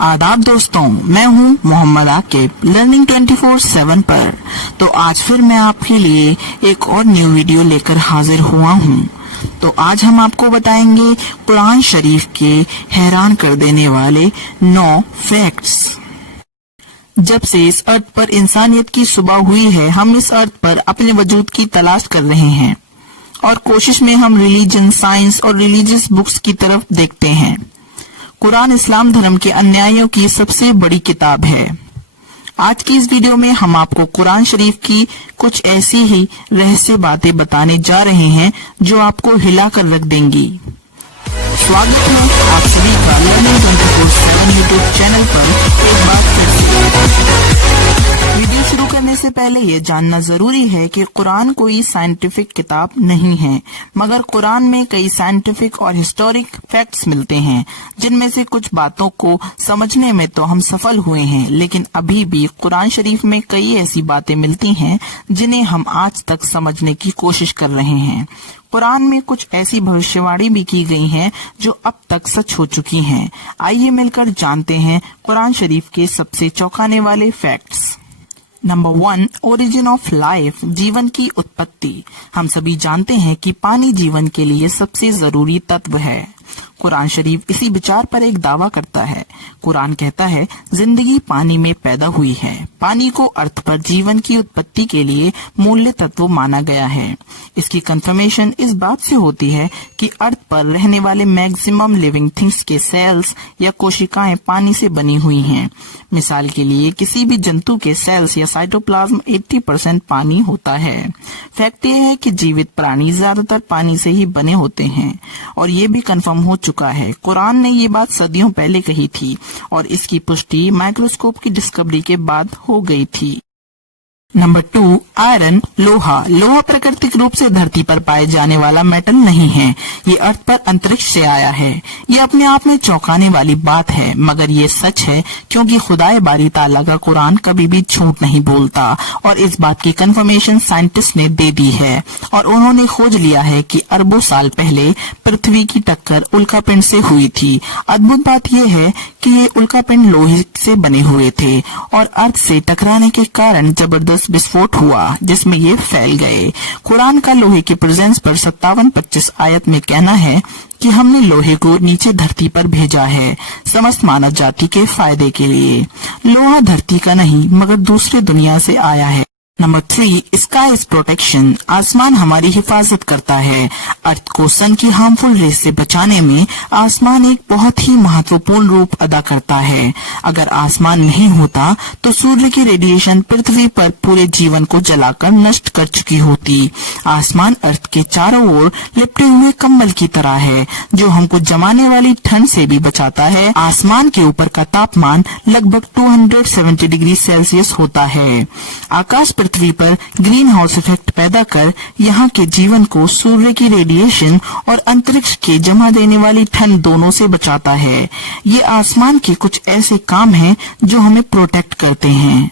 आदाब दोस्तों, मैं हूं मोहम्मद आकिब लर्निंग 24/7 पर। तो आज फिर मैं आपके लिए एक और न्यू वीडियो लेकर हाजिर हुआ हूं। तो आज हम आपको बताएंगे कुरान शरीफ के हैरान कर देने वाले 9 फैक्ट्स। जब से इस अर्थ पर इंसानियत की सुबह हुई है, हम इस अर्थ पर अपने वजूद की तलाश कर रहे हैं और कोशिश में हम रिलीजन, साइंस और रिलीजियस बुक्स की तरफ देखते हैं। कुरान इस्लाम धर्म के अन्यायों की सबसे बड़ी किताब है। आज की इस वीडियो में हम आपको कुरान शरीफ की कुछ ऐसी ही रहस्य बातें बताने जा रहे हैं जो आपको हिला कर रख देंगी। स्वागत है आप सभी का लर्निंग 24/7 यूट्यूब चैनल पर एक बार फिर से। वीडियो शुरू करने से पहले ये जानना जरूरी है कि कुरान कोई साइंटिफिक किताब नहीं है, मगर कुरान में कई साइंटिफिक और हिस्टोरिक फैक्ट्स मिलते हैं, जिनमें से कुछ बातों को समझने में तो हम सफल हुए हैं, लेकिन अभी भी कुरान शरीफ में कई ऐसी बातें मिलती हैं जिन्हें हम आज तक समझने की कोशिश कर रहे हैं। कुरान में कुछ ऐसी भविष्यवाणी भी की गई हैं जो अब तक सच हो चुकी हैं। आइए मिलकर जानते हैं कुरान शरीफ के सबसे चौंकाने वाले facts. Number 1, origin of life, जीवन की उत्पत्ति। हम सभी जानते हैं कि पानी जीवन के लिए सबसे जरूरी तत्व है। कुरान शरीफ इसी विचार पर एक दावा करता है। कुरान कहता है, जिंदगी पानी में पैदा हुई है। पानी को अर्थ पर जीवन की उत्पत्ति के लिए मूल्य तत्व माना गया है। इसकी कंफर्मेशन इस बात से होती है कि अर्थ पर रहने वाले मैक्सिमम लिविंग थिंग्स के सेल्स या कोशिकाएं पानी से बनी हुई हैं। मिसाल के लिए किसी भी जंतु के सेल्स या साइटोप्लाज्म 80% पानी होता है। फैक्ट यह है कि जीवित प्राणी ज्यादातर पानी से ही बने होते हैं और ये भी कंफर्म हो चुका है। कुरान ने ये बात सदियों पहले कही थी और इसकी पुष्टि माइक्रोस्कोप की डिस्कवरी के बाद हो गई थी। नंबर 2, आयरन, लोहा प्राकृतिक रूप से धरती पर पाए जाने वाला मेटल नहीं है। ये अर्थ पर अंतरिक्ष से आया है। ये अपने आप में चौंकाने वाली बात है, मगर ये सच है क्योंकि खुदाए बारी ताला का कुरान कभी भी झूठ नहीं बोलता और इस बात की कंफर्मेशन साइंटिस्ट ने दे दी है और उन्होंने खोज लिया है कि अरबों साल पहले पृथ्वी की टक्कर उल्कापिंड से हुई थी। अद्भुत बात यह है कि ये उल्कापिंड लोहे से बने हुए थे और अर्थ से टकराने के कारण जबरदस्त विस्फोट हुआ जिसमें ये फैल गए। कुरान का लोहे के प्रेजेंस पर 57-25 आयत में कहना है कि हमने लोहे को नीचे धरती पर भेजा है समस्त मानव जाति के फायदे के लिए। लोहा धरती का नहीं मगर दूसरे दुनिया से आया है। नंबर 3, स्काई इज प्रोटेक्शन, आसमान हमारी हिफाजत करता है। अर्थ को सन की हार्मफुल रेस से बचाने में आसमान एक बहुत ही महत्वपूर्ण रूप अदा करता है। अगर आसमान नहीं होता तो सूर्य की रेडिएशन पृथ्वी पर पूरे जीवन को जलाकर नष्ट कर चुकी होती। आसमान अर्थ के चारों ओर लिपटे हुए कंबल की तरह है जो हमको जमाने वाली ठंड से भी बचाता है। आसमान के ऊपर का तापमान लगभग 270 डिग्री सेल्सियस होता है। आकाश पृथ्वी पर ग्रीन हाउस इफेक्ट पैदा कर यहाँ के जीवन को सूर्य की रेडिएशन और अंतरिक्ष के जमा देने वाली ठंड दोनों से बचाता है। ये आसमान के कुछ ऐसे काम हैं जो हमें प्रोटेक्ट करते हैं।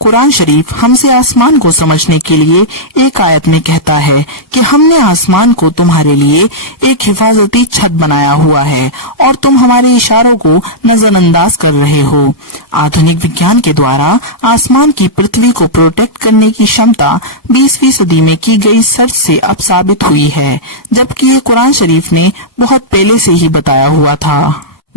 कुरान शरीफ हमसे आसमान को समझने के लिए एक आयत में कहता है कि हमने आसमान को तुम्हारे लिए एक हिफाजती छत बनाया हुआ है और तुम हमारे इशारों को नजरअंदाज कर रहे हो। आधुनिक विज्ञान के द्वारा आसमान की पृथ्वी को प्रोटेक्ट करने की क्षमता 20वीं सदी में की गई सर्च से अब साबित हुई है, जबकि ये कुरान शरीफ ने बहुत पहले से ही बताया हुआ था।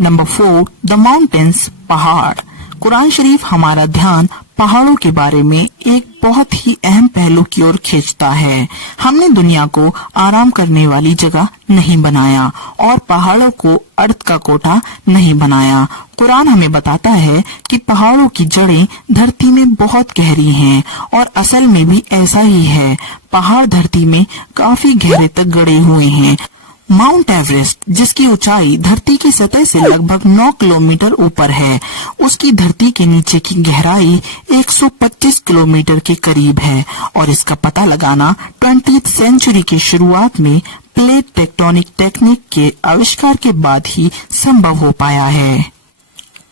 नंबर 4, द माउंटेन्स, पहाड़। कुरान शरीफ हमारा ध्यान पहाड़ों के बारे में एक बहुत ही अहम पहलू की ओर खींचता है। हमने दुनिया को आराम करने वाली जगह नहीं बनाया और पहाड़ों को अर्थ का कोठा नहीं बनाया। कुरान हमें बताता है कि पहाड़ों की जड़ें धरती में बहुत गहरी हैं और असल में भी ऐसा ही है। पहाड़ धरती में काफी गहरे तक गड़े हुए हैं। माउंट एवरेस्ट, जिसकी ऊंचाई धरती की सतह से लगभग 9 किलोमीटर ऊपर है, उसकी धरती के नीचे की गहराई 125 किलोमीटर के करीब है और इसका पता लगाना 20वीं सेंचुरी की शुरुआत में प्लेट टेक्टोनिक टेक्निक के आविष्कार के बाद ही संभव हो पाया है।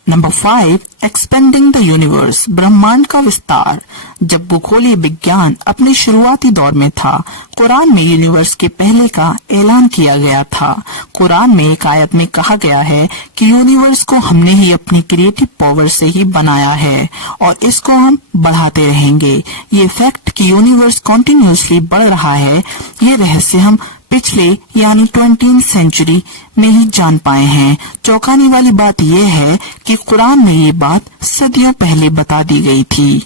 नंबर 5, एक्सपेंडिंग द यूनिवर्स, ब्रह्मांड का विस्तार। जब भूगोलीय विज्ञान अपने शुरुआती दौर में था, कुरान में यूनिवर्स के पहले का ऐलान किया गया था। कुरान में एक आयत में कहा गया है कि यूनिवर्स को हमने ही अपनी क्रिएटिव पावर से ही बनाया है और इसको हम बढ़ाते रहेंगे। ये फैक्ट कि यूनिवर्स कॉन्टिन्यूसली बढ़ रहा है, ये रहस्य हम पिछले यानी 20th सेंचुरी में ही जान पाए हैं। चौंकाने वाली बात यह है कि कुरान में ये बात सदियों पहले बता दी गई थी।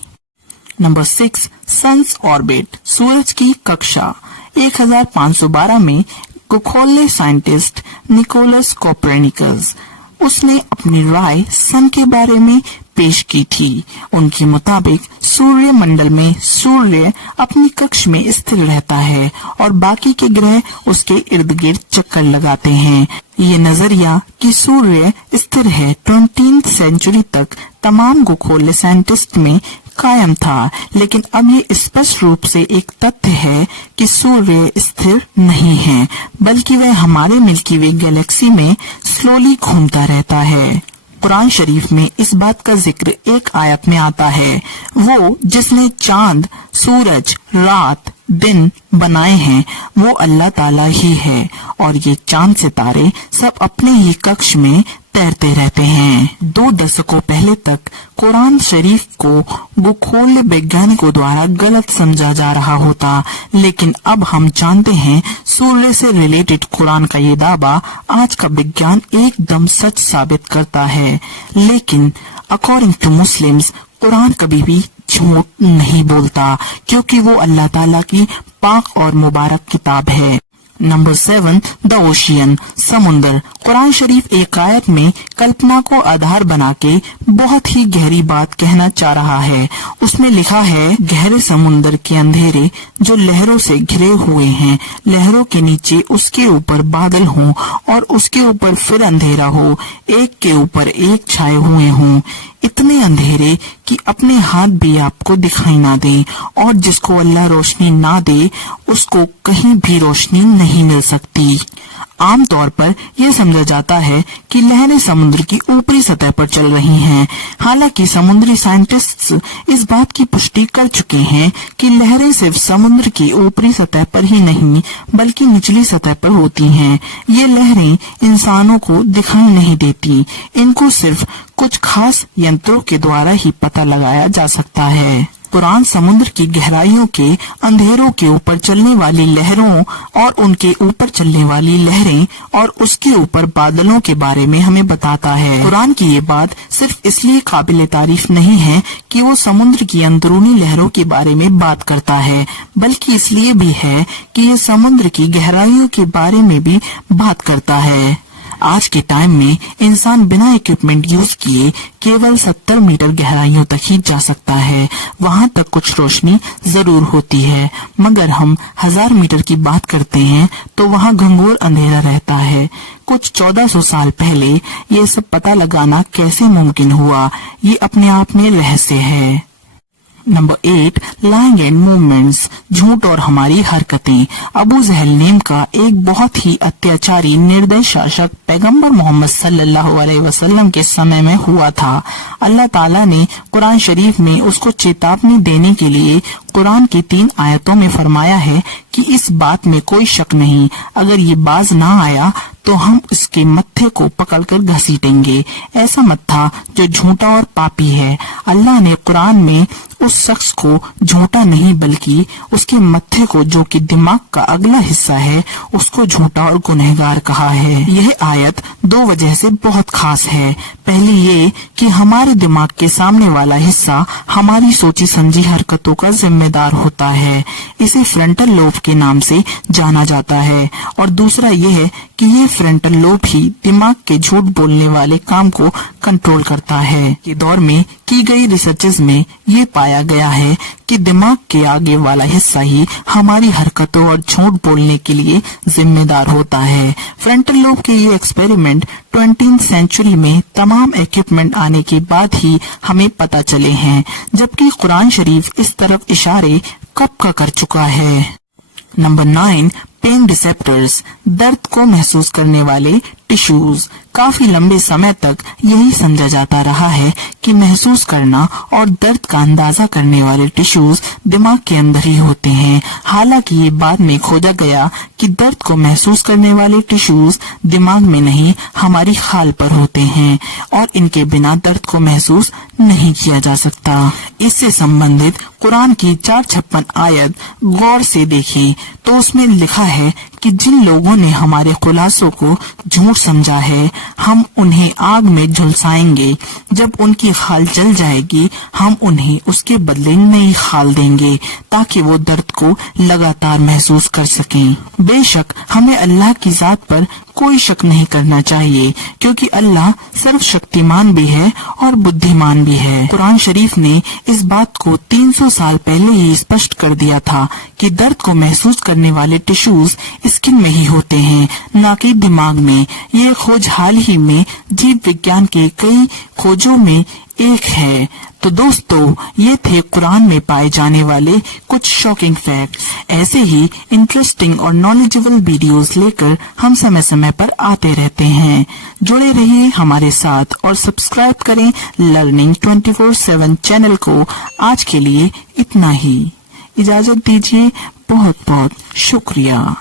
नंबर 6, सन्स ऑर्बिट, सूरज की कक्षा। 1512 में खगोलीय साइंटिस्ट निकोलस कोपरनिकस, उसने अपनी राय सन के बारे में पेश की थी। उनके मुताबिक सूर्य मंडल में सूर्य अपनी कक्ष में स्थिर रहता है और बाकी के ग्रह उसके इर्द गिर्द चक्कर लगाते हैं। ये नजरिया कि सूर्य स्थिर है 20th सेंचुरी तक तमाम खगोलीय साइंटिस्ट में कायम था, लेकिन अब ये स्पष्ट रूप से एक तथ्य है कि सूर्य स्थिर नहीं है, बल्कि वह हमारे मिल्की वे गैलेक्सी में स्लोली घूमता रहता है। कुरान शरीफ में इस बात का जिक्र एक आयत में आता है, वो जिसने चांद, सूरज, रात, दिन बनाए हैं वो अल्लाह ताला ही है और ये चांद सितारे सब अपने ही कक्ष में तैरते रहते हैं। 2 दशकों पहले तक कुरान शरीफ को भूगोलीय वैज्ञानिकों द्वारा गलत समझा जा रहा होता, लेकिन अब हम जानते हैं सूर्य से रिलेटेड कुरान का ये दावा आज का विज्ञान एकदम सच साबित करता है। लेकिन अकॉर्डिंग टू मुस्लिम्स कुरान कभी भी झूठ नहीं बोलता, क्योंकि वो अल्लाह ताला की पाक और मुबारक किताब है। नंबर 7, द ओशियन, समुंदर। कुरान शरीफ एक आयत में कल्पना को आधार बना के बहुत ही गहरी बात कहना चाह रहा है। उसमें लिखा है, गहरे समुंदर के अंधेरे जो लहरों से घिरे हुए हैं, लहरों के नीचे उसके ऊपर बादल हों और उसके ऊपर फिर अंधेरा हो, एक के ऊपर एक छाए हुए हों, इतने अंधेरे कि अपने हाथ भी आपको दिखाई ना दे, और जिसको अल्लाह रोशनी ना दे उसको कहीं भी रोशनी नहीं मिल सकती। आमतौर पर यह समझा जाता है कि लहरें समुद्र की ऊपरी सतह पर चल रही हैं। हालांकि समुद्री साइंटिस्ट्स इस बात की पुष्टि कर चुके हैं कि लहरें सिर्फ समुद्र की ऊपरी सतह पर ही नहीं बल्कि निचली सतह पर होती हैं। ये लहरें इंसानों को दिखाई नहीं देती, इनको सिर्फ कुछ खास यंत्रों के द्वारा ही पता लगाया जा सकता है। कुरान समुद्र की गहराइयों के अंधेरों के ऊपर चलने वाली लहरों और उनके ऊपर चलने वाली लहरें और उसके ऊपर बादलों के बारे में हमें बताता है। कुरान की ये बात सिर्फ इसलिए काबिल तारीफ नहीं है कि वो समुद्र की अंदरूनी लहरों के बारे में बात करता है, बल्कि इसलिए भी है कि ये समुद्र की गहराइयों के बारे में भी बात करता है। आज के टाइम में इंसान बिना इक्विपमेंट यूज किए केवल 70 मीटर गहराइयों तक ही जा सकता है। वहाँ तक कुछ रोशनी जरूर होती है, मगर हम 1000 मीटर की बात करते हैं तो वहाँ घंघोर अंधेरा रहता है। कुछ 1400 साल पहले ये सब पता लगाना कैसे मुमकिन हुआ, ये अपने आप में रहस्य है। नंबर 8, लाइंग एंड मूवमेंट्स, झूठ और हमारी हरकतें। अबू जहल नेम का एक बहुत ही अत्याचारी निर्दयी शासक पैगंबर मोहम्मद सल्लल्लाहु अलैहि वसल्लम के समय में हुआ था। अल्लाह ताला ने कुरान शरीफ में उसको चेतावनी देने के लिए कुरान की 3 आयतों में फरमाया है कि इस बात में कोई शक नहीं, अगर ये बाज ना आया तो हम इसके मत्थे को पकड़कर घसीटेंगे। ऐसा मत्था जो झूठा और पापी है। अल्लाह ने कुरान में उस शख्स को झूठा नहीं बल्कि उसके मत्थे को, जो कि दिमाग का अगला हिस्सा है, उसको झूठा और गुनहगार कहा है। यह आयत 2 वजह से बहुत खास है। पहली ये कि हमारे दिमाग के सामने वाला हिस्सा हमारी सोची समझी हरकतों का जिम्मेदार होता है, इसे फ्रंटल लोब के नाम से जाना जाता है। और दूसरा यह कि ये फ्रंटल लोब ही दिमाग के झूठ बोलने वाले काम को कंट्रोल करता है। के दौर में की गई रिसर्चेस में ये पाया गया है कि दिमाग के आगे वाला हिस्सा ही हमारी हरकतों और झूठ बोलने के लिए जिम्मेदार होता है। फ्रंटल लोब के ये एक्सपेरिमेंट 20th सेंचुरी में तमाम इक्विपमेंट आने के बाद ही हमें पता चले हैं, जबकि कुरान शरीफ इस तरफ इशारे कब का कर चुका है। नंबर 9, पेन रिसेप्टर्स, दर्द को महसूस करने वाले टिश्यूज। काफी लंबे समय तक यही समझा जाता रहा है कि महसूस करना और दर्द का अंदाजा करने वाले टिश्यूज दिमाग के अंदर ही होते हैं। हालांकि ये बाद में खोजा गया कि दर्द को महसूस करने वाले टिश्यूज दिमाग में नहीं, हमारी खाल पर होते हैं और इनके बिना दर्द को महसूस नहीं किया जा सकता। इससे संबंधित कुरान की 456 आयत गौर से देखें तो उसमें लिखा है कि जिन लोगों ने हमारे खुलासों को झूठ समझा है, हम उन्हें आग में झुलसाएंगे। जब उनकी खाल जल जाएगी, हम उन्हें उसके बदले नई खाल देंगे ताकि वो दर्द को लगातार महसूस कर सकें। बेशक हमें अल्लाह की जात पर कोई शक नहीं करना चाहिए, क्योंकि अल्लाह सर्वशक्तिमान भी है और बुद्धिमान भी है। कुरान शरीफ ने इस बात को 300 साल पहले ही स्पष्ट कर दिया था कि दर्द को महसूस करने वाले टिश्यूज स्किन में ही होते हैं, न कि दिमाग में। ये खोज हाल ही में जीव विज्ञान के कई खोजों में एक है। तो दोस्तों, ये थे कुरान में पाए जाने वाले कुछ शॉकिंग फैक्ट्स। ऐसे ही इंटरेस्टिंग और नॉलेजेबल वीडियोस लेकर हम समय समय पर आते रहते हैं। जुड़े रहिए हमारे साथ और सब्सक्राइब करें लर्निंग 24/7 चैनल को। आज के लिए इतना ही, इजाजत दीजिए। बहुत बहुत शुक्रिया।